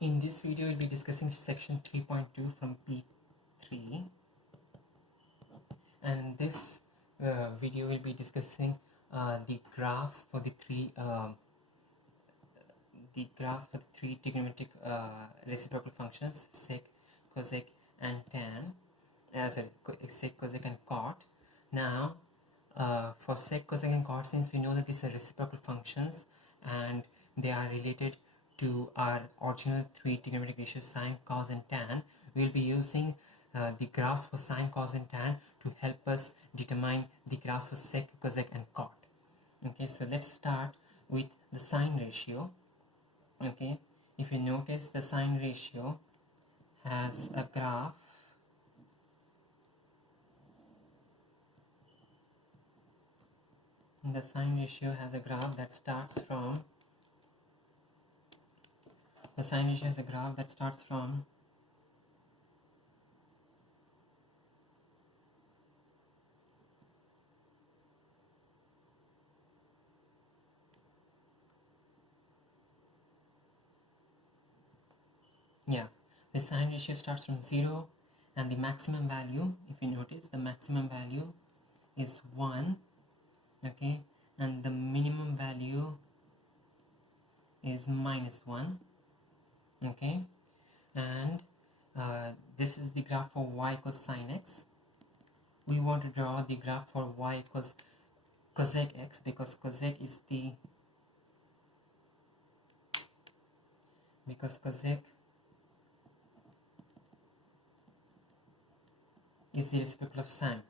In this video, we'll be discussing section 3.2 from P3, and this video will be discussing the graphs for the three trigonometric reciprocal functions sec, cosec, and tan. Sec, cosec, and cot. Now, for sec, cosec, and cot, since we know that these are reciprocal functions and they are related to our original three trigonometric ratios sine, cos, and tan, we will be using the graphs for sine, cos, and tan to help us determine the graphs for sec, cosec, and cot. Okay, so let's start with the sine ratio. Okay, if you notice, the sine ratio has a graph that starts from the sine ratio starts from 0, and the maximum value, if you notice, the maximum value is 1, okay, and the minimum value is -1, okay, and this is the graph for y equals sine x. We want to draw the graph for y equals cosec x, because cosec is the reciprocal of sine.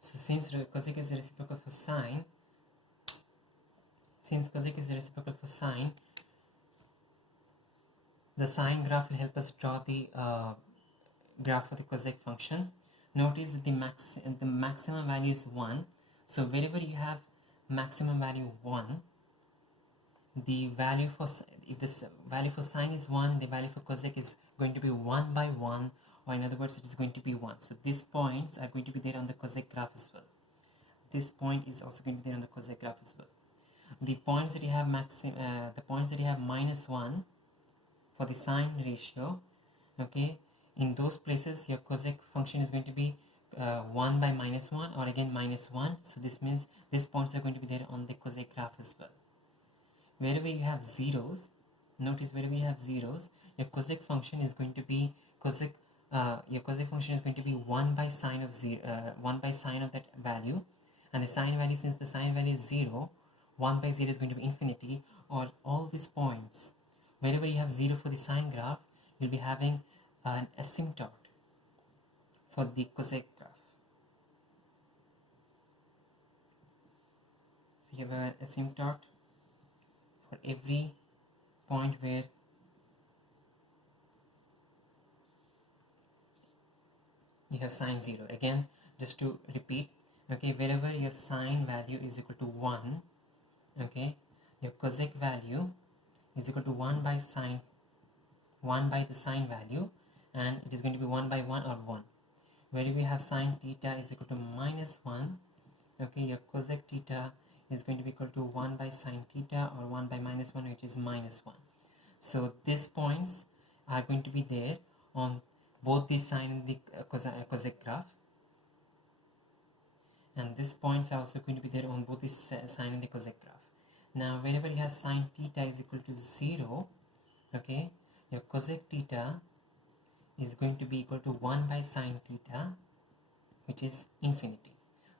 So since cosec is the reciprocal for sine, the sine graph will help us draw the graph for the cosec function. Notice that the maximum value is 1. So wherever you have maximum value 1, the value for, if this value for sine is 1, the value for cosec is going to be 1 by 1, or in other words, it is going to be 1. So these points are going to be there on the cosec graph as well. This point is also going to be there on the cosec graph as well. The points that you have -1 for the sine ratio, okay, in those places your cosec function is going to be 1 by -1, or again -1. So this means these points are going to be there on the cosec graph as well. Wherever you have zeros, notice wherever you have zeros, your cosec function is going to be 1 by sine of 1 by sine of that value, and the sine value, since the sine value is 0, 1 by 0 is going to be infinity, or all these points wherever you have 0 for the sine graph, you'll be having an asymptote for the cosec graph. So you have an asymptote for every point where you have sine 0. Again, just to repeat, okay, wherever your sine value is equal to 1, okay, your cosec value is equal to 1 by the sine value, and it is going to be 1 by 1 or 1. Wherever we have sine theta is equal to -1, okay, your cosec theta is going to be equal to 1 by sine theta, or 1 by -1, which is -1. So these points are going to be there on both the sine and the cosec graph, and these points are also going to be there on both the sine and the cosec graph. Now wherever you have sine theta is equal to 0, okay, your cosec theta is going to be equal to 1 by sine theta, which is infinity.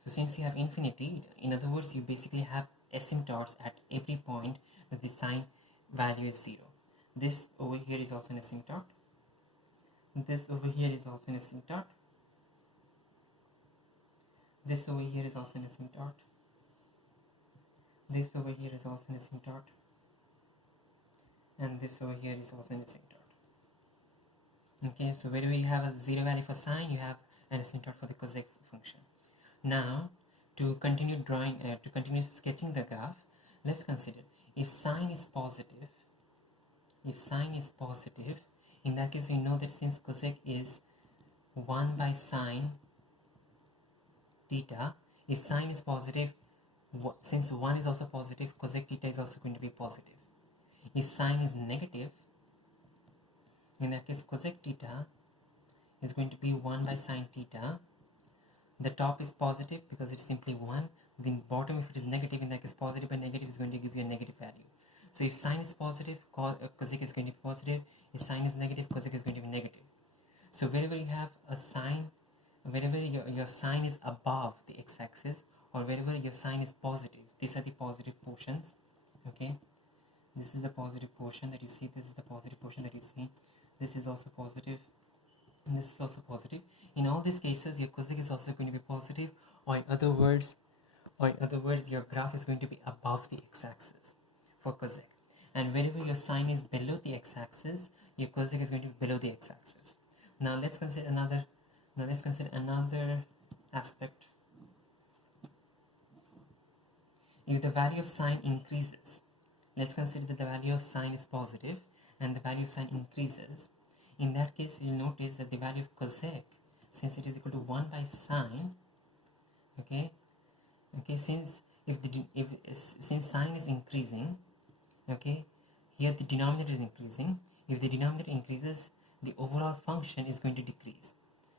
So since you have infinity, in other words, you basically have asymptotes at every point that the sine value is 0. This over here is also an asymptote. This over here is also an asymptote. This over here is also an asymptote. This over here is also an asymptote. And this over here is also an asymptote. Okay, so wherever you have a 0 value for sine, you have an asymptote for the cosec function. Now, to continue sketching the graph, let's consider if sine is positive, in that case we know that since cosec is 1 by sine theta, if sine is positive, since 1 is also positive, cosec theta is also going to be positive. If sine is negative, In that case, cosec theta is going to be 1 by sine theta. The top is positive because it's simply 1. The bottom, if it is negative, in that case positive by negative is going to give you a negative value. So if sine is positive, cosec is going to be positive. If sine is negative, cosec is going to be negative. So wherever you have a sine, wherever your sine is above the x-axis, or wherever your sine is positive, these are the positive portions. Okay, this is the positive portion that you see, this is the positive portion that you see, this is also positive, and this is also positive. In all these cases, your cosec is also going to be positive, or in other words, your graph is going to be above the x-axis for cosec. And wherever your sine is below the x-axis, your cosec is going to be below the x-axis. Now let's consider another aspect. If the value of sine increases, let's consider that the value of sine is positive and the value of sine increases. In that case, you'll notice that the value of cosec, since it is equal to 1 by sine, since sine is increasing, here the denominator is increasing. If the denominator increases, the overall function is going to decrease.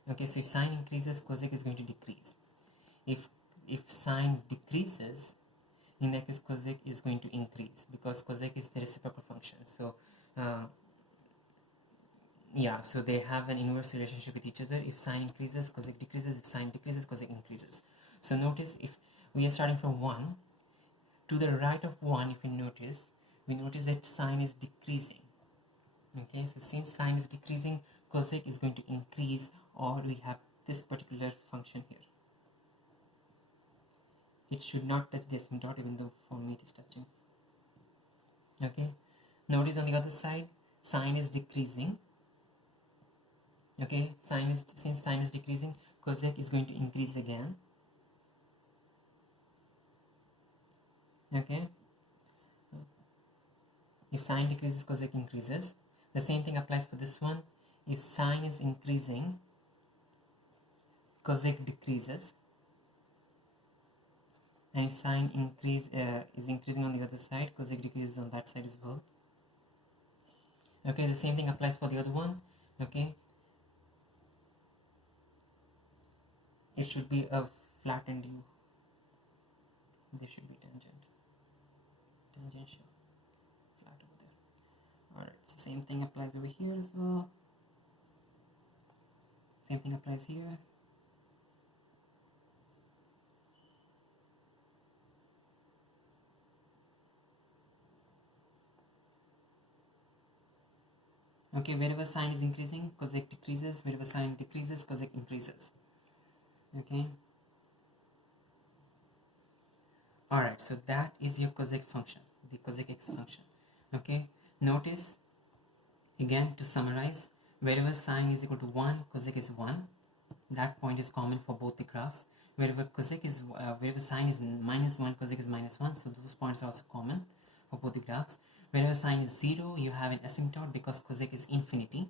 So if sine increases, cosec is going to decrease. If sine decreases, in that case cosec is going to increase, because cosec is the reciprocal function. So so they have an inverse relationship with each other. If sine increases, cosec decreases. If sine decreases, cosec increases. So notice, if we are starting from 1, to the right of 1, if we notice that sine is decreasing. So since sine is decreasing, cosec is going to increase, or we have this particular function here. It should not touch the asymptote, even though for me it is touching. Notice on the other side, sine is decreasing. Since sine is decreasing, cosec is going to increase again. If sine decreases, cosec increases. The same thing applies for this one. If sine is increasing, cosec decreases. And if sine is increasing on the other side, cosec decreases on that side as well. The same thing applies for the other one. It should be a flattened U. There should be tangential, flat over there. Alright, so same thing applies over here as well. Same thing applies here. Wherever sine is increasing, cosec decreases. Wherever sine decreases, cosec increases. Alright, so that is your cosec function, the cosec x function. Notice, again, to summarize, wherever sine is equal to 1, cosec is 1. That point is common for both the graphs. Wherever sine is -1, cosec is -1, so those points are also common for both the graphs. Wherever sine is 0, you have an asymptote because cosec is infinity.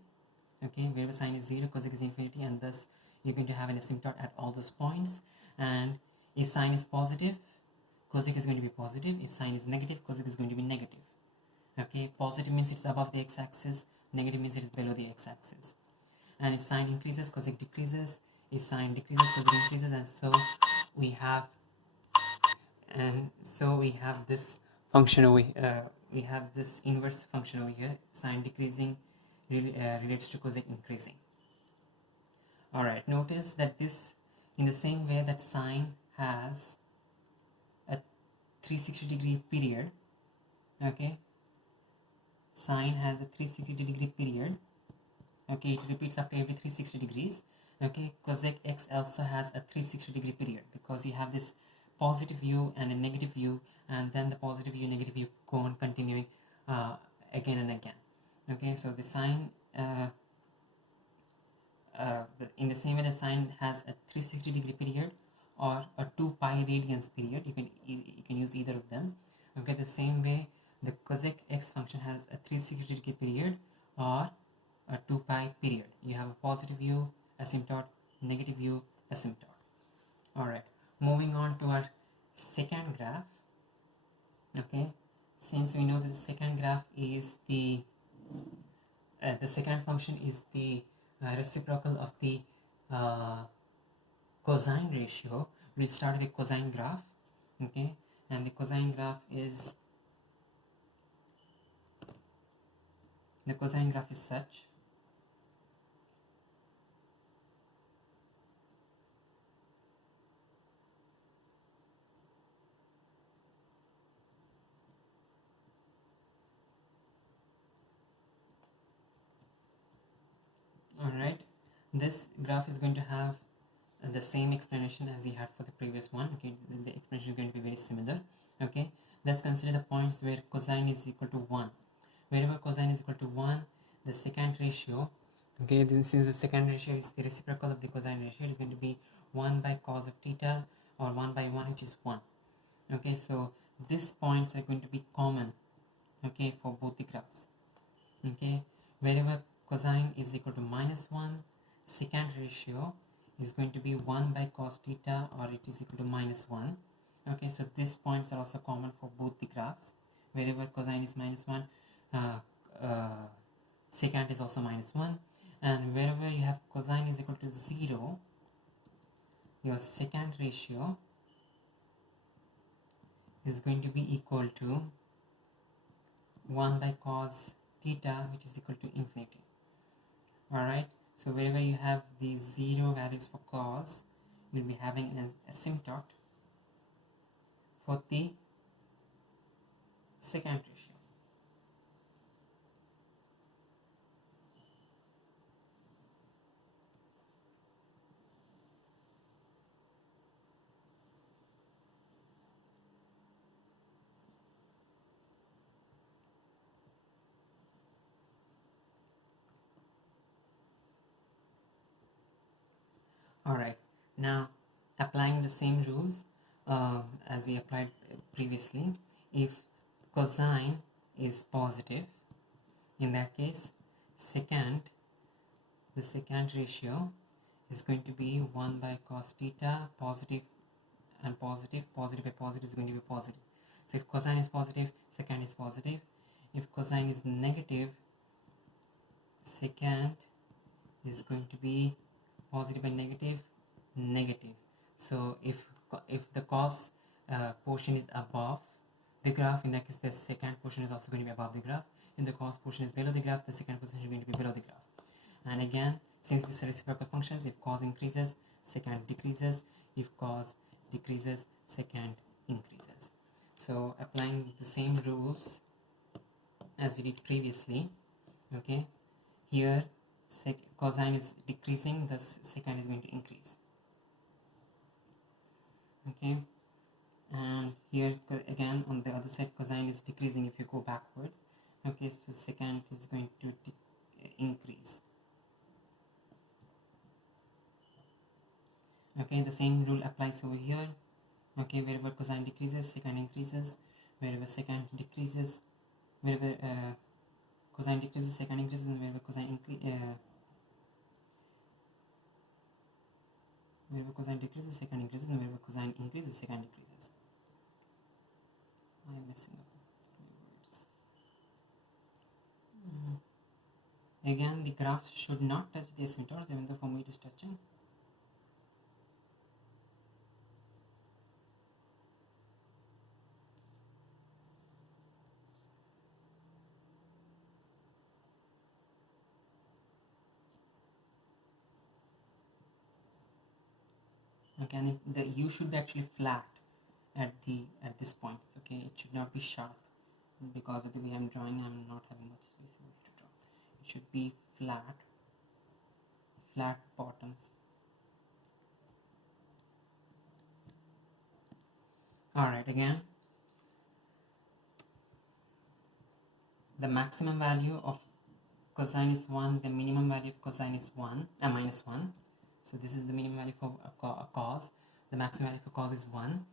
Wherever sine is 0, cosec is infinity, and thus you're going to have an asymptote at all those points. And if sine is positive, cosec is going to be positive. If sine is negative, cosec is going to be negative. Positive means it's above the x-axis, negative means it's below the x-axis. And if sine increases, cosec decreases. If sine decreases, cosec increases, and so we have this function over here. We have this inverse function over here. Sine decreasing relates to cosec increasing. Alright, notice that this, in the same way that sine has a 360-degree period, sine has a 360-degree period, it repeats after every 360 degrees. Cosec x also has a 360-degree period, because you have this positive view and a negative view, and then the positive view, negative view go on continuing again and again. So the sine, in the same way the sine has a 360-degree period or a 2 pi radians period, you can use either of them. The same way the cosec x function has a 360-degree period or a 2 pi period. You have a positive view, asymptote, negative view, asymptote. Alright, moving on to our second graph. Since we know that the second graph is the the secant function is the reciprocal of the cosine ratio. We'll start with the cosine graph, okay, and the cosine graph is such. Alright, this graph is going to have the same explanation as we had for the previous one. Okay, the explanation is going to be very similar. Okay, let's consider the points where cosine is equal to 1. Wherever cosine is equal to 1, the secant ratio, okay, then since the secant ratio is the reciprocal of the cosine ratio, it is going to be 1 by cos of theta, or 1 by 1, which is 1. Okay, so these points are going to be common, okay, for both the graphs. Okay, wherever cosine is equal to -1, secant ratio is going to be 1 by cos theta, or it is equal to -1. Okay, so these points are also common for both the graphs. Wherever cosine is -1, secant is also -1, and wherever you have cosine is equal to 0, your secant ratio is going to be equal to 1 by cos theta, which is equal to infinity. Alright, so wherever you have these 0 values for cos, you'll be having an asymptote for the secant ratio. Alright, now applying the same rules as we applied previously, if cosine is positive, in that case the secant ratio is going to be 1 by cos theta, positive and positive, positive by positive is going to be positive. So if cosine is positive, secant is positive. If cosine is negative, secant is going to be positive and negative, negative. So if the cos portion is above the graph, in that case the secant portion is also going to be above the graph. If the cos portion is below the graph, the secant portion is going to be below the graph. And again, since these are reciprocal functions, if cos increases, secant decreases. If cos decreases, secant increases. So applying the same rules as we did previously, okay, here cosine is decreasing, the secant is going to increase. Okay, and here again on the other side cosine is decreasing if you go backwards. Okay, so secant is going to increase. Okay, the same rule applies over here. Okay, wherever cosine decreases, secant increases. Wherever secant decreases, wherever cosine decreases, secant increases, and wherever cosine decreases, secant increases, and wherever cosine increases, secant decreases. I am messing up words. Again, the graphs should not touch the asymptotes, even though for me it is touching. Okay, and the U should be actually flat at this point. Okay, it should not be sharp. Because of the way I'm drawing, I'm not having much space to draw. It should be flat bottoms. Alright, again, the maximum value of cosine is 1, the minimum value of cosine is minus 1. So this is the minimum value for cos. The maximum value for cos is 1.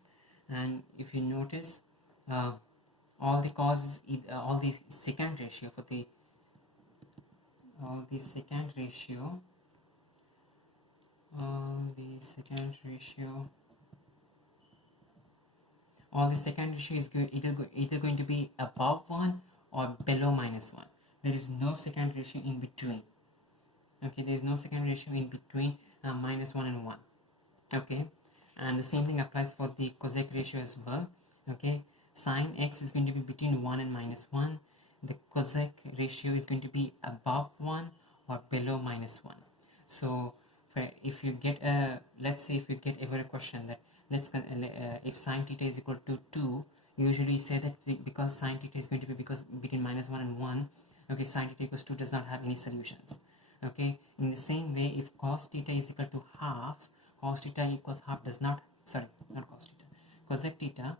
And if you notice, all the secant ratio for the secant ratio is either going to be above 1 or below -1. there is no secant ratio in between. Okay, there is no secant ratio in between -1 and 1. Okay, and the same thing applies for the cosec ratio as well. Okay, sine x is going to be between 1 and -1. The cosec ratio is going to be above 1 or below -1. So if you get a, let's say if you get ever a question that if sine theta is equal to 2, usually say that because sine theta is going to be between -1 and 1, okay, sine theta equals 2 does not have any solutions. Okay, in the same way, if cos theta is equal to half, cos theta equals half does not, sorry, not cos theta, cosec theta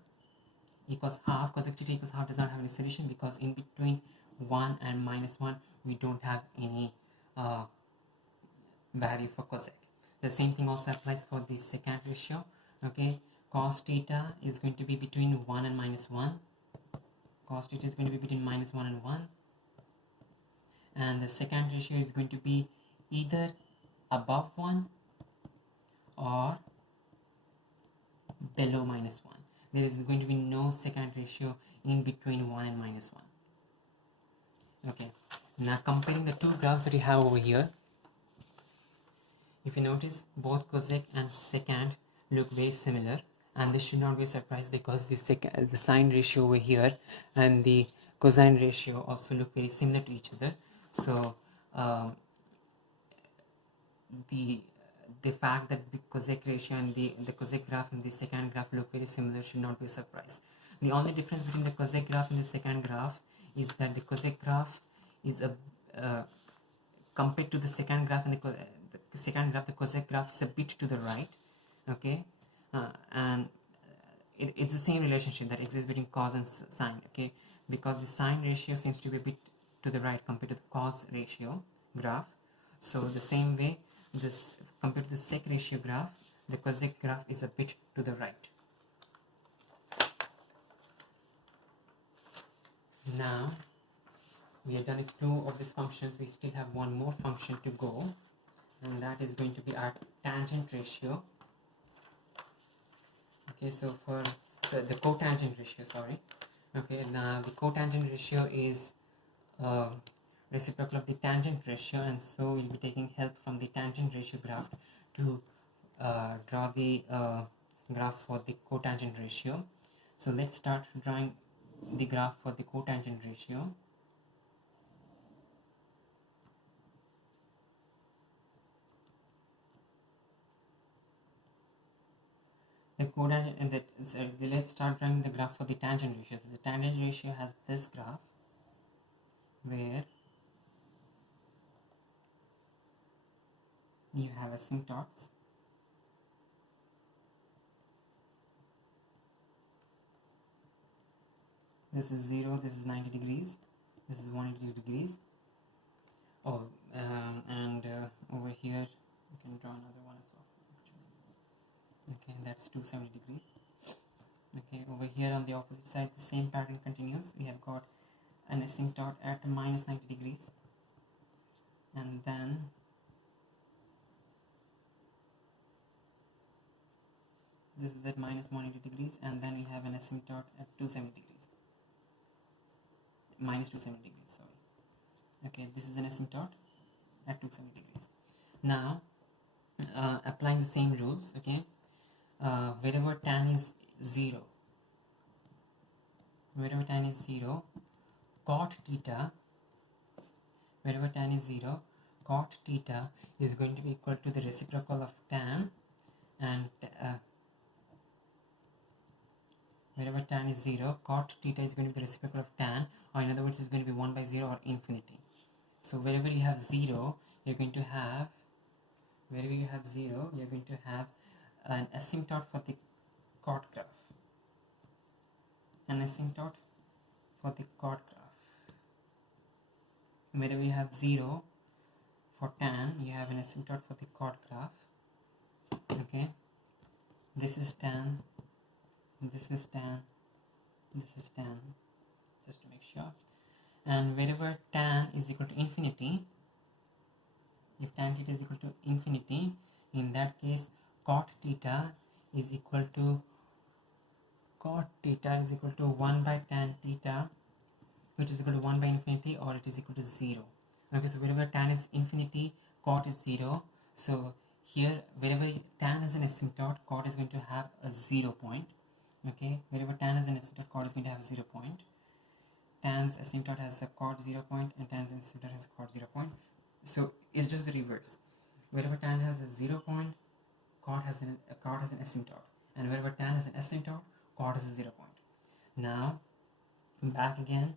equals half, cosec theta equals half does not have any solution, because in between 1 and -1 we don't have any value for cosec. The same thing also applies for the secant ratio. Okay, cos theta is going to be between 1 and -1. Cos theta is going to be between -1 and 1, and the secant ratio is going to be either above 1 or below -1. There is going to be no secant ratio in between 1 and -1. Okay, now comparing the two graphs that you have over here, if you notice, both cosec and secant look very similar, and this should not be a surprise because the sine ratio over here and the cosine ratio also look very similar to each other. So the fact that the cosec ratio and the cosec graph and the secant graph look very similar should not be a surprise. The only difference between the cosec graph and the secant graph is that the cosec graph is compared to the secant graph and the secant graph, the cosec graph is a bit to the right. Okay, and it's the same relationship that exists between cos and sine. Okay, because the sine ratio seems to be a bit to the right compared to the cos ratio graph. So the same way, this compared to the sec ratio graph, the cosec graph is a bit to the right. Now we are done with two of these functions. We still have one more function to go, and that is going to be our tangent ratio. Okay, so the cotangent ratio, sorry. Okay, now the cotangent ratio is reciprocal of the tangent ratio, and so we'll be taking help from the tangent ratio graph to draw the graph for the cotangent ratio. So let's start drawing the graph for the cotangent ratio. The cotangent, let's start drawing the graph for the tangent ratio. So the tangent ratio has this graph where you have asymptotes. This is 0, this is 90 degrees, this is 180 degrees. Oh, and over here you can draw another one as well. Okay, that's 270 degrees. Okay, over here on the opposite side, the same pattern continues. We have got an asymptote at -90 degrees, and then this is at -180 degrees, and then we have an asymptote at 270 degrees, -270 degrees, sorry. Okay, this is an asymptote at 270 degrees. Now applying the same rules. Okay, wherever tan is 0, cot theta, wherever tan is 0, cot theta is going to be equal to the reciprocal of tan, and wherever tan is 0, cot theta is going to be the reciprocal of tan, or in other words, it's going to be 1 by 0 or infinity. So wherever you have 0, you're going to have, an asymptote for the cot graph. An asymptote for the cot graph. Wherever you have 0 for tan, you have an asymptote for the cot graph. Okay, this is tan, this is tan, this is tan, just to make sure. And wherever tan is equal to infinity, if tan theta is equal to infinity, in that case cot theta is equal to 1 by tan theta, which is equal to 1 by infinity, or it is equal to 0. Okay, so wherever tan is infinity, cot is 0. So here, wherever tan is an asymptote, cot is going to have a 0 point. Okay, wherever tan is an asymptote, cot is going to have a 0 point. Tan's asymptote has a cot 0 point, and tan's asymptote has a cot 0 point. So it's just the reverse. Wherever tan has a 0 point, cot has an asymptote, and wherever tan has an asymptote, cot has a 0 point. Now back again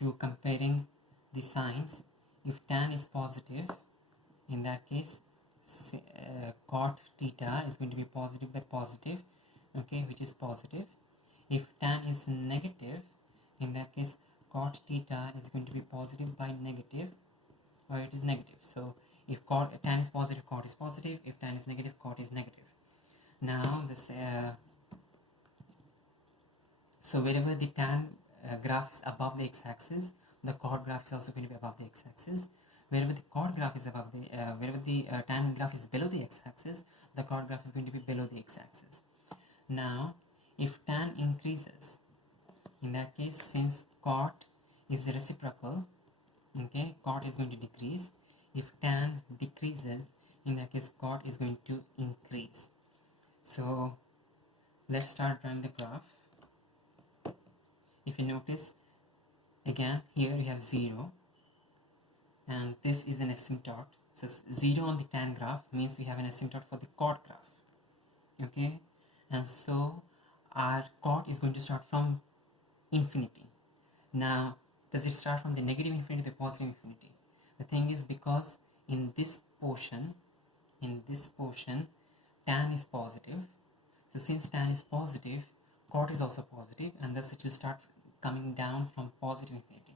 to comparing the signs. If tan is positive, in that case cot theta is going to be positive by positive, okay, which is positive. If tan is negative, in that case cot theta is going to be positive by negative, or it is negative. So if tan is positive, cot is positive. If tan is negative, cot is negative. Now this so wherever the tan graph is above the x-axis, the cot graph is also going to be above the x-axis. Wherever the cot graph is above the wherever the tan graph is below the x-axis, the cot graph is going to be below the x-axis. Now if tan increases, in that case, since cot is reciprocal, okay, cot is going to decrease. If tan decreases, in that case cot is going to increase. So let's start drawing the graph. If you notice, again here you have 0, and this is an asymptote. So 0 on the tan graph means we have an asymptote for the cot graph, okay, and so our cot is going to start from infinity. Now does it start from the negative infinity to the positive infinity? The thing is, because in this portion tan is positive, so since tan is positive, cot is also positive, and thus it will start coming down from positive infinity.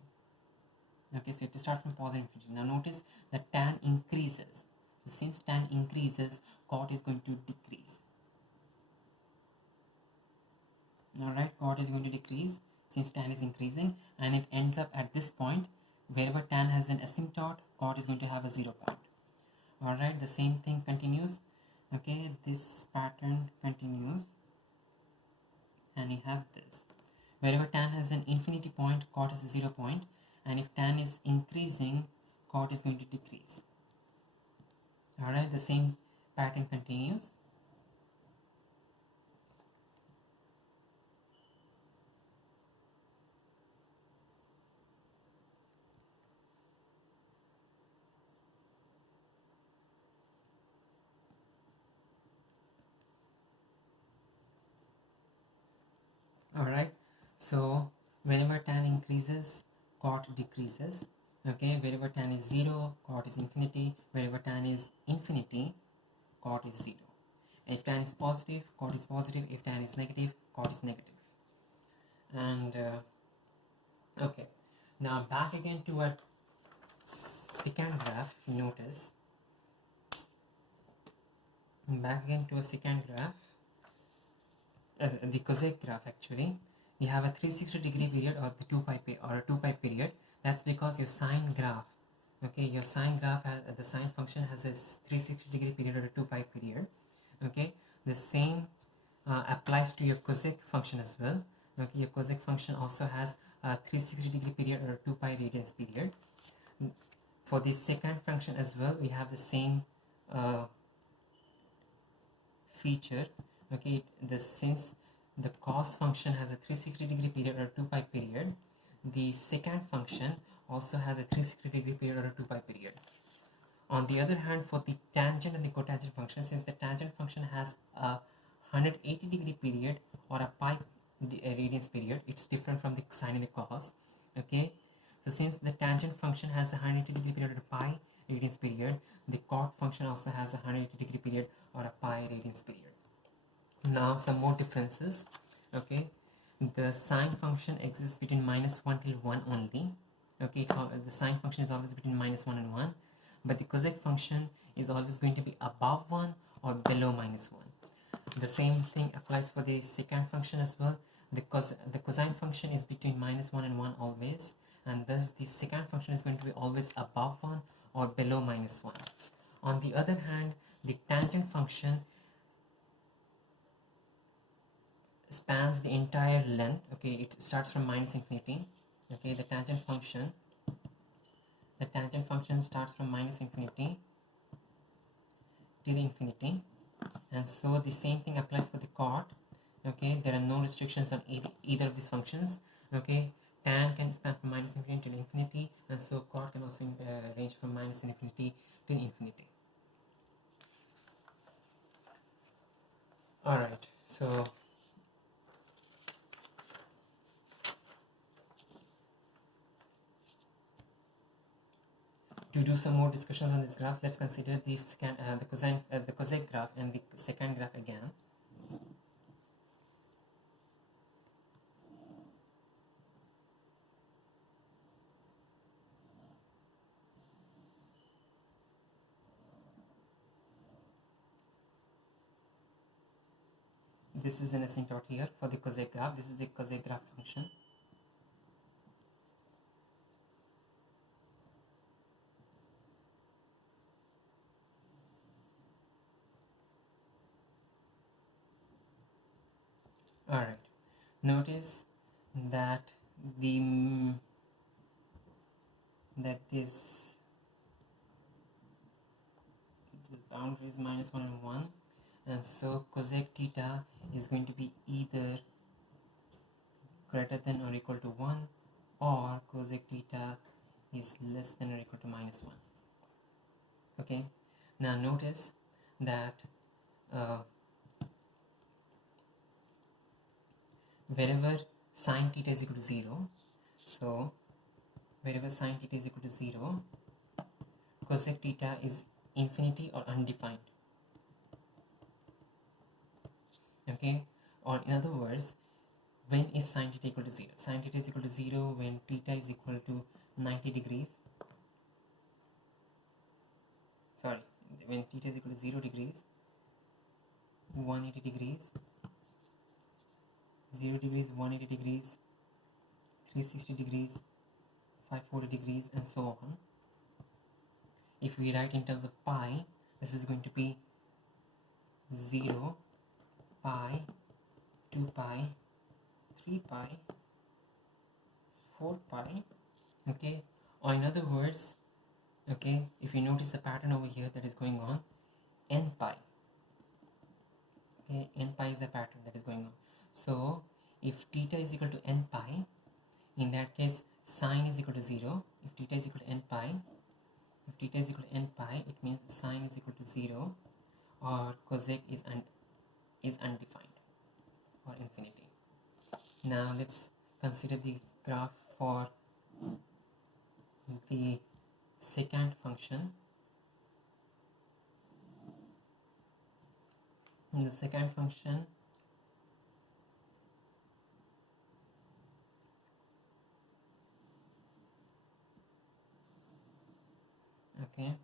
Okay, so it will start from positive infinity. Now notice that tan increases. So since tan increases, cot is going to decrease. Alright, cot is going to decrease since tan is increasing, and it ends up at this point. Wherever tan has an asymptote, cot is going to have a 0 point. Alright, the same thing continues. Okay, this pattern continues, and you have this. Wherever tan has an infinity point, cot is a 0 point, and if tan is increasing, cot is going to decrease. Alright, the same pattern continues. Alright, so whenever tan increases, cot decreases. Okay, wherever tan is 0, cot is infinity. Wherever tan is infinity, cot is 0. If tan is positive, cot is positive. If tan is negative, cot is negative. And okay, now back again to our secant graph. If you notice, back again to a secant graph, the cosec graph. Actually, you have a 360-degree period, or the 2 pi period. That's because your sine graph, okay, your sine graph has the sine function has a 360-degree period or a 2 pi period. Okay, the same applies to your cosec function as well. Okay, your cosec function also has a 360-degree period or a 2 pi radians period. For the secant function as well, we have the same feature. Okay, since the cos function has a 360-degree period or a 2 pi period, the secant function also has a 360-degree period or a 2 pi period. On the other hand, for the tangent and the cotangent function, since the tangent function has a 180-degree period or a pi radians period, it's different from the sine and the cos. Okay, so since the tangent function has a 180-degree period or a pi radians period, the cot function also has a 180-degree period or a pi radians period. Now some more differences. Okay, the sine function exists between -1 till 1 only. Okay, the sine function is always between -1 and 1, but the cosec function is always going to be above 1 or below -1. The same thing applies for the secant function as well. The cosine function is between -1 and 1 always, and thus the secant function is going to be always above 1 or below -1. On the other hand, the tangent function spans the entire length. Okay, it starts from -infinity. Okay, the tangent function starts from minus infinity till infinity, and so the same thing applies for the cot. Okay, there are no restrictions on either of these functions. Okay, tan can span from minus infinity till infinity, and so cot can also range from minus infinity till infinity. All right, so to do some more discussions on these graphs, let's consider the cosine graph and the secant graph again. This is an asymptote here for the cosine graph. This is the cosine graph function. All right. Notice that this boundary is minus 1 and 1, and so cosec theta is going to be either greater than or equal to 1, or cosec theta is less than or equal to minus 1. Okay, now notice that wherever sine theta is equal to 0, so wherever sine theta is equal to 0, cosec theta is infinity or undefined. Okay, or in other words, when is sine theta equal to 0? Sine theta is equal to 0 when theta is equal to 90 degrees. Sorry, when theta is equal to 0 degrees, 180 degrees, 0 degrees, 180 degrees, 360 degrees, 540 degrees, and so on. If we write in terms of pi, this is going to be 0, pi, 2 pi, 3 pi, 4 pi. Okay, or in other words, okay, if you notice the pattern over here that is going on, n pi. Okay, n pi is the pattern that is going on. So if theta is equal to n pi, in that case sine is equal to 0. If theta is equal to n pi, it means sine is equal to 0, or cosec is undefined or infinity. Now let's consider the graph for the secant function. In the secant function, okay,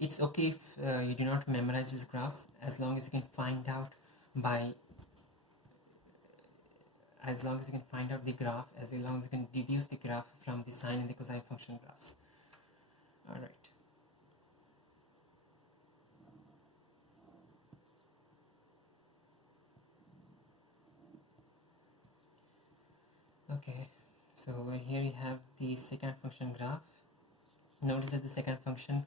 it's okay if you do not memorize these graphs, as long as you can find out the graph, as long as you can deduce the graph from the sine and the cosine function graphs. All right. Okay, so here you have the secant function graph. Notice that the secant function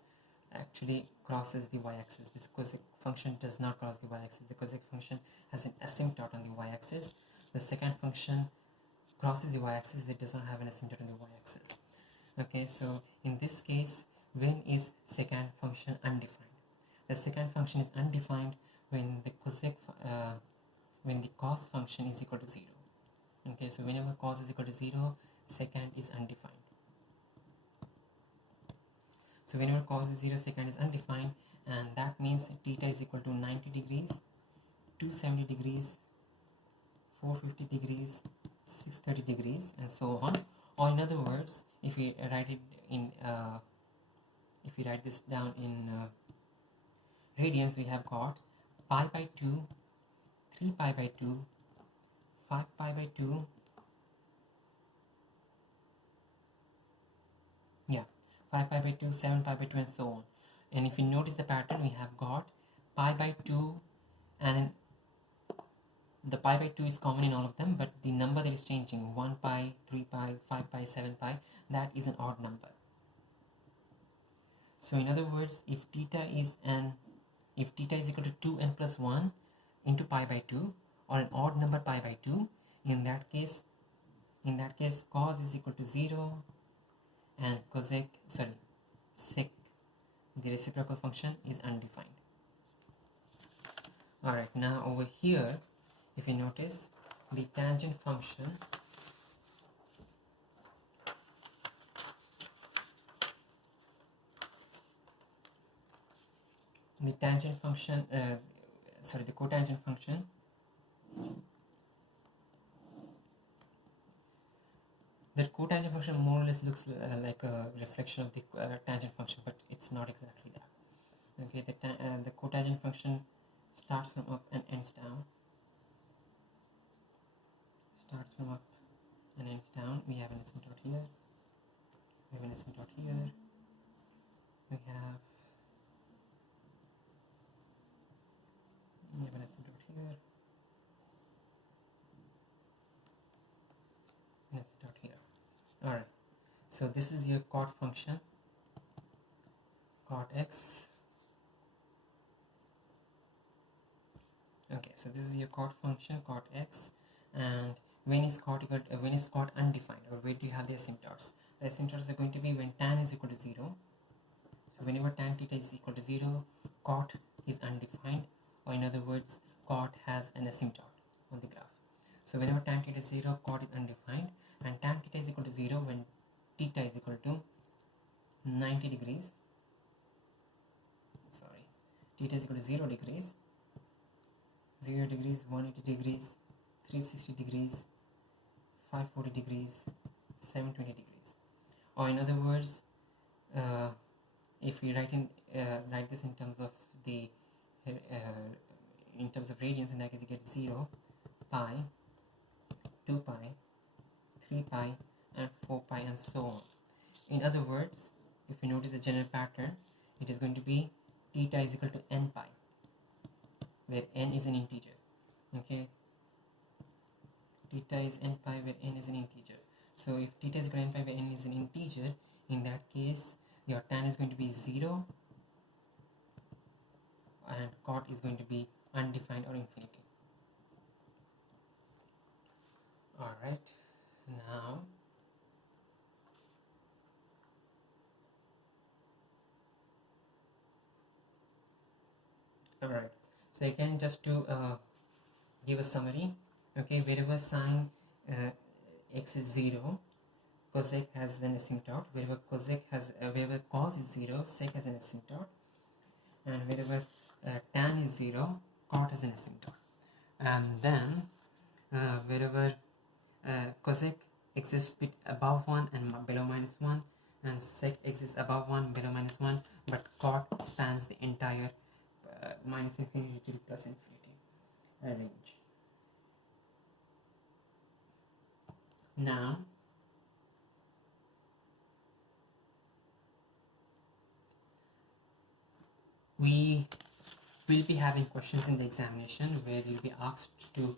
actually crosses the y-axis. This cosec function does not cross the y-axis. The cosec function has an asymptote on the y-axis. The secant function crosses the y-axis. It does not have an asymptote on the y-axis. Okay, so in this case, when is secant function undefined? The secant function is undefined when the cos function is equal to 0. Okay, so whenever cos is equal to 0, secant is undefined. So whenever cos is 0, secant is undefined, and that means theta is equal to 90 degrees, 270 degrees, 450 degrees, 630 degrees, and so on. Or in other words, if we write it in if we write this down in radians, we have got pi by 2, 3 pi by 2, 5 pi by 2, yeah, 5 pi by 2, 7 pi by 2, and so on. And if you notice the pattern, we have got pi by 2 and the pi by 2 is common in all of them, but the number that is changing, 1 pi, 3 pi, 5 pi, 7 pi, that is an odd number. So in other words, if theta is equal to 2n plus 1 into pi by 2, or an odd number pi by 2, in that case cos is equal to 0 and sec, the reciprocal function, is undefined. Alright, now over here, if you notice, the tangent function the cotangent function that cotangent function more or less looks like a reflection of the tangent function, but it's not exactly that. Okay, the cotangent function starts from up and ends down. We have an asymptote here, we have an asymptote here, we have an asymptote here, an asymptote here. Alright, so this is your cot function, cot x. Okay, so this is your cot function, cot x, and when is cot undefined, or where do you have the asymptotes? The asymptotes are going to be when tan is equal to 0. So whenever tan theta is equal to 0, cot is undefined, or in other words, cot has an asymptote on the graph. So whenever tan theta is 0, cot is undefined, and tan theta is equal to 0 when theta is equal to 90 degrees. Theta is equal to 0 degrees, 0 degrees, 180 degrees, 360 degrees, 540 degrees, 720 degrees. Or in other words, if we write this in terms of the in terms of radians, in that case you get 0, pi, 2 pi, 3 pi, and 4 pi, and so on. In other words, if you notice the general pattern, it is going to be theta is equal to n pi, where n is an integer. Okay, theta is n pi where n is an integer. So if theta is equal to n pi where n is an integer, in that case your tan is going to be 0 and cot is going to be undefined or infinity. Alright, now alright, so again, just to give a summary, okay, wherever sine x is 0, cosec has an asymptote. Wherever wherever cos is 0, sec has an asymptote, and wherever tan is 0, cot has an asymptote. And then wherever cosec exists above 1 and below -1, and sec exists above 1, below -1, but cot spans the entire minus infinity to plus infinity range. Now we will be having questions in the examination where you'll be asked to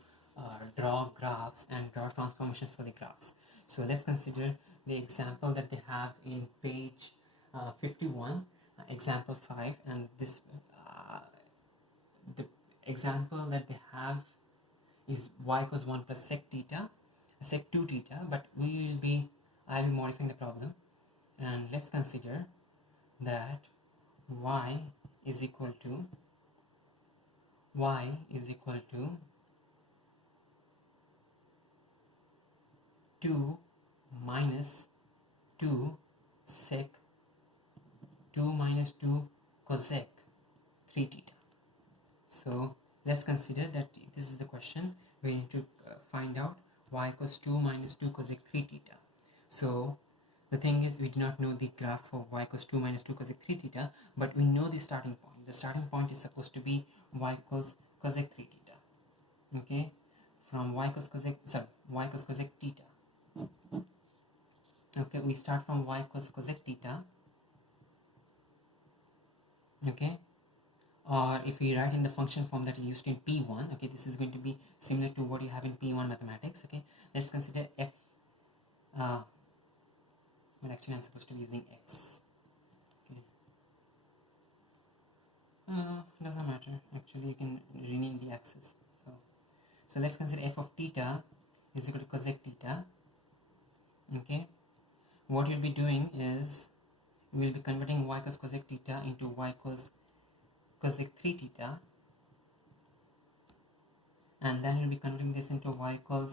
draw graphs and draw transformations for the graphs. So let's consider the example that they have in page 51, example 5, and this the example that they have is y equals 1 plus sec 2 theta, but I'll be modifying the problem, and let's consider that y is equal to 2 minus 2 sec 2 minus 2 cosec 3 theta. So let's consider that this is the question. We need to find out y equals 2 minus 2 cosec 3 theta. So the thing is, we do not know the graph for y equals 2 minus 2 cosec 3 theta, but we know the starting point. The starting point is supposed to be y equals cosec 3 theta. Okay, from y equals cosec theta. Okay, we start from y equals cosec theta. Okay, or if we write in the function form that you used in P1, okay, this is going to be similar to what you have in P1 mathematics. Okay, let's consider f, well actually I'm supposed to be using x. Okay, doesn't matter, actually you can rename the axis. So let's consider f of theta is equal to cosec theta. Okay, what you'll be doing is we will be converting y cos cosec theta into y cos cosec 3 theta, and then we'll be converting this into y cos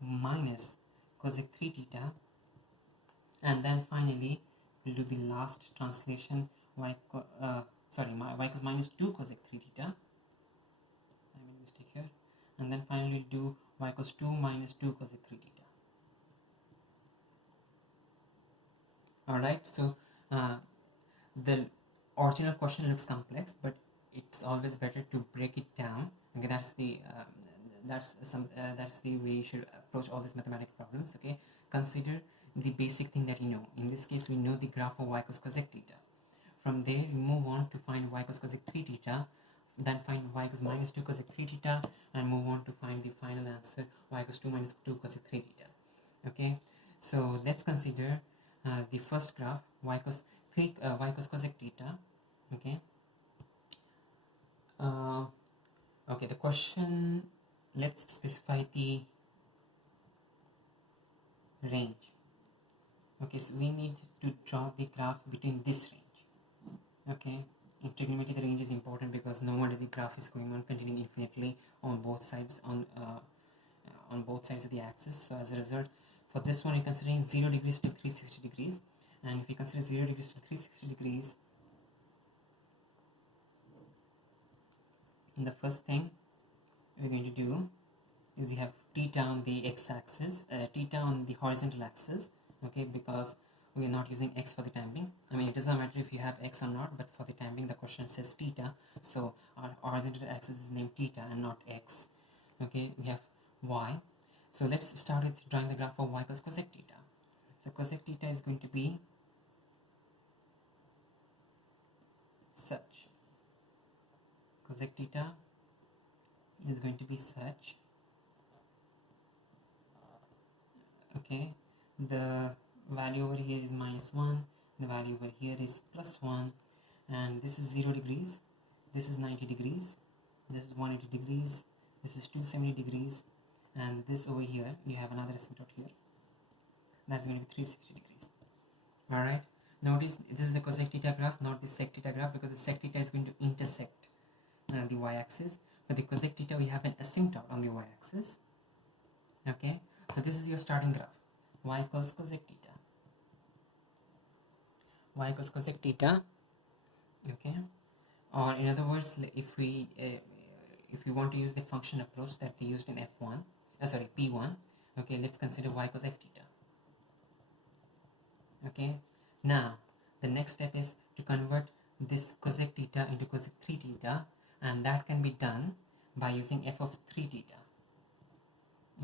minus cosec 3 theta, and then finally we'll do the last translation y cos minus 2 cosec 3 theta. I made a mistake here, and then finally we'll do y cos 2 minus 2 cosec 3 theta. Alright, so the original question looks complex, but it's always better to break it down. Okay, that's the way you should approach all these mathematical problems. Okay, consider the basic thing that you know. In this case, we know the graph of y cos cosec theta. From there, we move on to find y cos cosec 3 theta, then find y cos minus 2 cosec 3 theta, and move on to find the final answer y cos 2 minus 2 cosec 3 theta. Okay, so let's consider the first graph y cos cosec theta. Okay. Okay, the question, let's specify the range. Okay, so we need to draw the graph between this range. Okay, in trigonometry the range is important because no wonder the graph is going on continuing infinitely on both sides of the axis. So as a result, for this one you're considering 0 degrees to 360 degrees, and if you consider 0 degrees to 360 degrees, the first thing we're going to do is you have theta on the x-axis, theta on the horizontal axis. Okay, because we are not using x for the time being. I mean, it doesn't matter if you have x or not, but for the time being the question says theta, so our horizontal axis is named theta and not x. Okay, we have y. So let's start with drawing the graph of y cos cosec theta. So cosec theta is going to be such. Cosec theta is going to be such. Okay, the value over here is -1, the value over here is +1, and this is 0 degrees, this is 90 degrees, this is 180 degrees, this is 270 degrees, and this over here you have another asymptote here, that's going to be 360 degrees. Alright, notice this is the cosec theta graph, not the sec theta graph, because the sec theta is going to intersect the y-axis, but the cosec theta we have an asymptote on the y-axis. Okay, so this is your starting graph, y cos cosec theta, y cos cosec theta. Okay, or in other words, if you want to use the function approach that they used in P1, okay, let's consider y cos f theta. Okay, now the next step is to convert this cosec theta into cosec 3 theta, and that can be done by using f of 3 theta.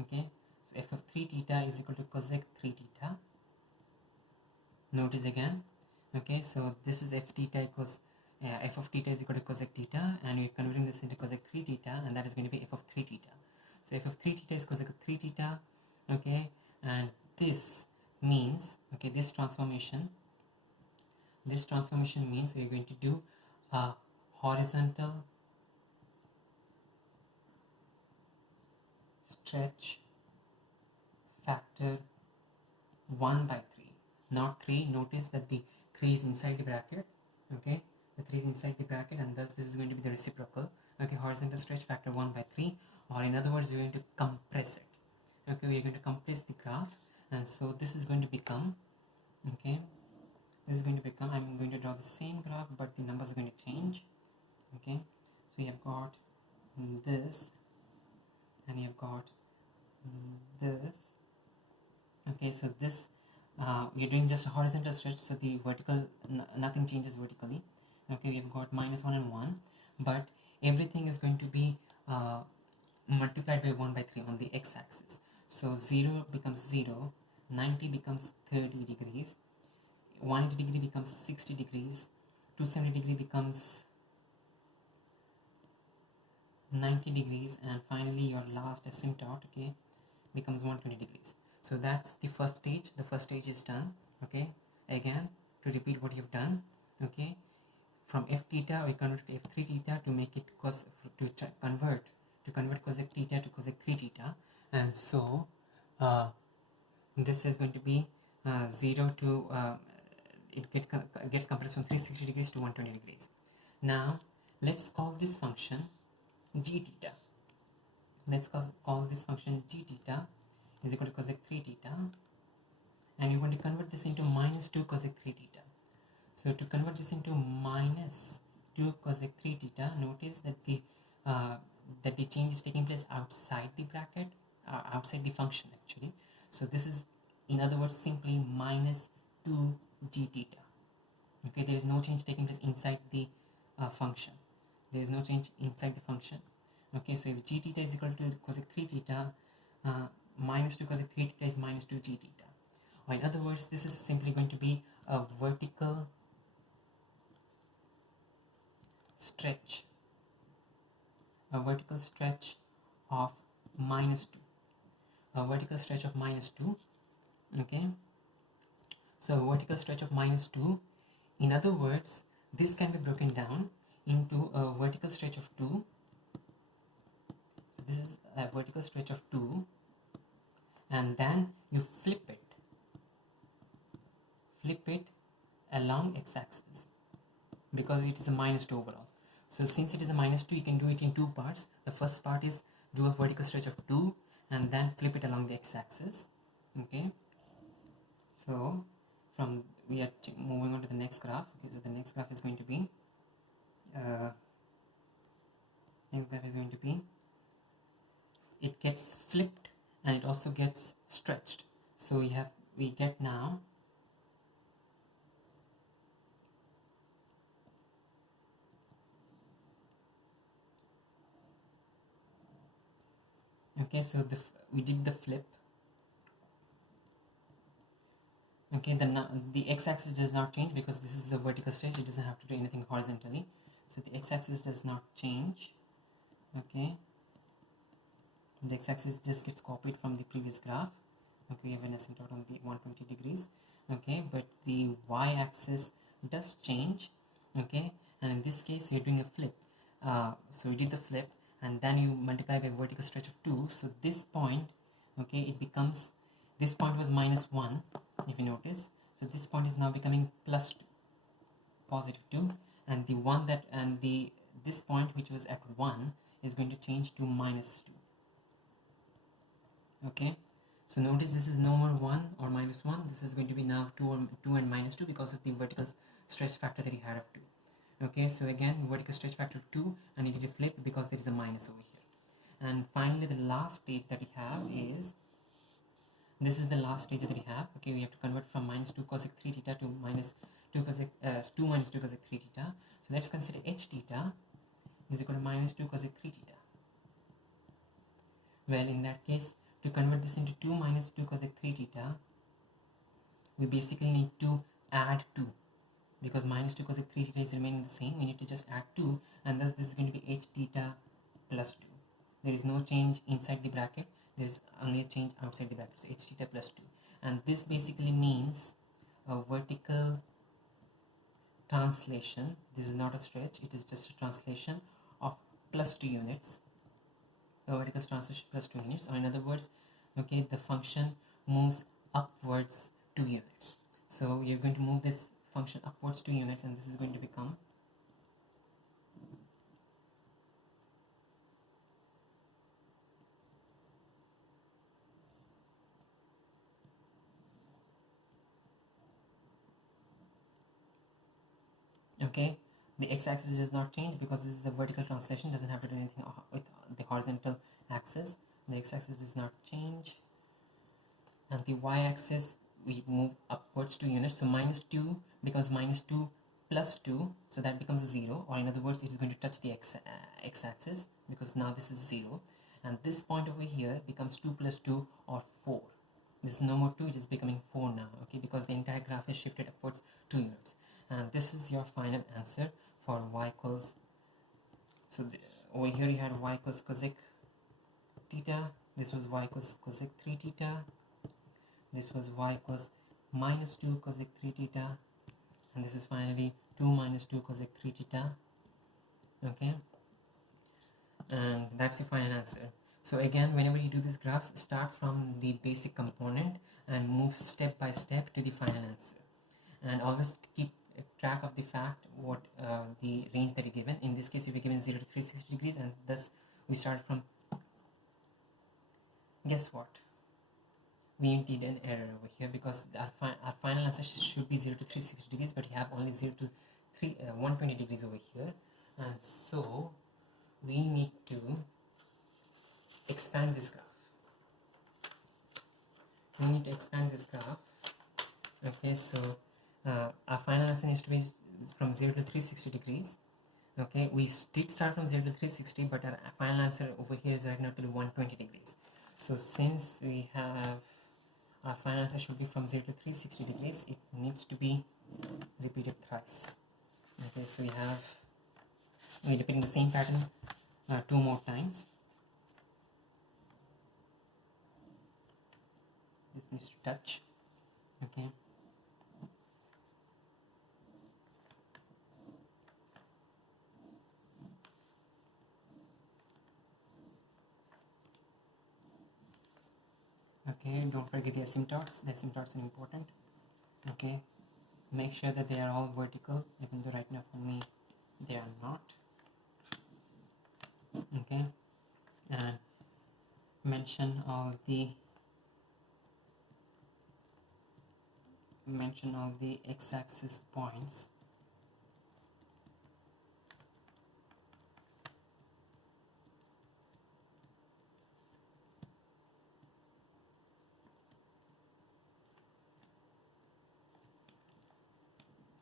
Okay, so f of 3 theta is equal to cosec 3 theta. Notice again. Okay, so this is f theta equals f of theta is equal to cosec theta, and we're converting this into cosec 3 theta, and that is going to be f of 3 theta. So f of 3 theta is cosec 3 theta. Okay, and this means, okay, this transformation means we're going to do a horizontal stretch factor 1 by 3, not 3. Notice that the 3 is inside the bracket. Okay, the 3 is inside the bracket, and thus this is going to be the reciprocal. Okay, horizontal stretch factor 1 by 3, or in other words, we're going to compress it. Okay, we're going to compress the graph, and so this is going to become, okay, this is going to become, I'm going to draw the same graph, but the numbers are going to change. Okay, so you have got this, and you have got this. Okay, so this we're doing just a horizontal stretch, so the vertical nothing changes vertically. Okay, we have got -1 and 1, but everything is going to be multiplied by 1 by 3 on the x-axis. So 0 becomes 0, 90 becomes 30 degrees, 180 degree becomes 60 degrees, 270 degree becomes 90 degrees, and finally your last asymptote, okay, becomes 120 degrees. So that's the first stage. The first stage is done. Okay, again, to repeat what you've done, okay, from f theta we convert to f3 theta to make it convert cosec theta to cosec 3 theta, and so this is going to be 0 to it gets compressed from 360 degrees to 120 degrees. Now let's call this function g theta. Let's call this function g theta is equal to cosec 3 theta, and we want to convert this into minus 2 cosec 3 theta. So to convert this into minus 2 cosec 3 theta, notice that the change is taking place outside the bracket, outside the function actually. So this is, in other words, simply minus 2 g theta. Okay, there is no change taking place inside the function. There is no change inside the function. Okay, so if g theta is equal to cosec 3 theta, minus 2 cosec 3 theta is minus 2 g theta. Or in other words, this is simply going to be a vertical stretch, of minus 2, a vertical stretch of minus 2. Okay, so a vertical stretch of minus 2, in other words, this can be broken down into a vertical stretch of 2. So this is a vertical stretch of 2, and then you flip it along x-axis, because it is a minus 2 overall. So since it is a minus 2, you can do it in two parts. The first part is do a vertical stretch of 2 and then flip it along the x-axis. Okay, so we are moving on to the next graph. Okay, so the next graph is going to be it gets flipped and it also gets stretched. So we get now okay, so we did the flip. Okay, the x-axis does not change because this is a vertical stretch. It doesn't have to do anything horizontally, so the x-axis does not change. Okay, the x-axis just gets copied from the previous graph. Okay, we have an asymptote on the 120 degrees. Okay, but the y-axis does change. Okay, and in this case you're doing a flip. So you did the flip and then you multiply by a vertical stretch of 2. So this point, okay, it becomes, this point was minus 1, if you notice. So this point is now becoming plus 2, positive 2, and the one that this point which was at 1 is going to change to minus 2. Okay, so notice this is no more 1 or minus 1. This is going to be now 2 and minus 2 because of the vertical stretch factor that you had of 2. Okay, so again, vertical stretch factor of 2, and it did a flip because there is a minus over here. And finally, the last stage that we have is, this is the last stage that we have. Okay, we have to convert from minus 2 cosec 3 theta to minus 2 cosec 2 minus 2 cosec 3 theta. So let's consider h theta is equal to minus 2 cosec 3 theta. Well, in that case, to convert this into 2 minus 2 cosec 3 theta, we basically need to add 2, because minus 2 cosec 3 theta is remaining the same. We need to just add 2, and thus this is going to be h theta plus 2. There is no change inside the bracket, there is only a change outside the bracket, so h theta plus 2. And this basically means a vertical translation. This is not a stretch, it is just a translation of plus 2 units, a vertical translation plus 2 units, or in other words, okay, the function moves upwards 2 units. So you're going to move this function upwards 2 units, and this is going to become okay, the x-axis does not change because this is a vertical translation, doesn't have to do anything with the horizontal axis. The x-axis does not change, and the y-axis we move upwards 2 units. So minus 2 becomes minus 2 plus 2, so that becomes a 0, or in other words, it is going to touch the x-axis because now this is 0, and this point over here becomes 2 plus 2 or 4. This is no more 2, it is becoming 4 now, okay, because the entire graph is shifted upwards 2 units. And this is your final answer for y equals, so over here you had y equals cosec theta, this was y equals cosec 3 theta, this was y equals minus 2 cosec 3 theta, and this is finally 2 minus 2 cosec 3 theta. Okay, and that's the final answer. So again, whenever you do these graphs, start from the basic component and move step by step to the final answer, and always keep track of the fact what the range that you're given. In this case, you'll be given 0 to 360 degrees, and thus we start from, guess what, we did an error over here, because our final answer should be 0 to 360 degrees, but you have only 0 to 120 degrees over here, and so we need to expand this graph. We need to expand this graph. Okay, so our final answer needs to be from 0 to 360 degrees. Okay, we did start from 0 to 360, but our final answer over here is right now to 120 degrees. So since we have our final answer should be from 0 to 360 degrees, it needs to be repeated thrice. Okay, so we're repeating the same pattern 2 more times. This needs to touch. Okay. Okay, don't forget the asymptotes. The asymptotes are important. Okay, make sure that they are all vertical, even though right now for me they are not. Okay, and mention all the x-axis points.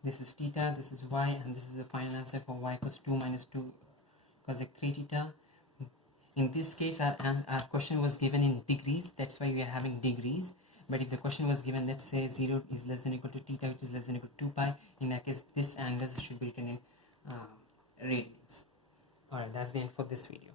This is theta, this is y, and this is the final answer for y equals 2 minus 2 cosec 3 theta. In this case, our question was given in degrees, that's why we are having degrees. But if the question was given, let's say 0 is less than or equal to theta, which is less than or equal to 2 pi, in that case, this angle should be written in radians. Alright, that's the end for this video.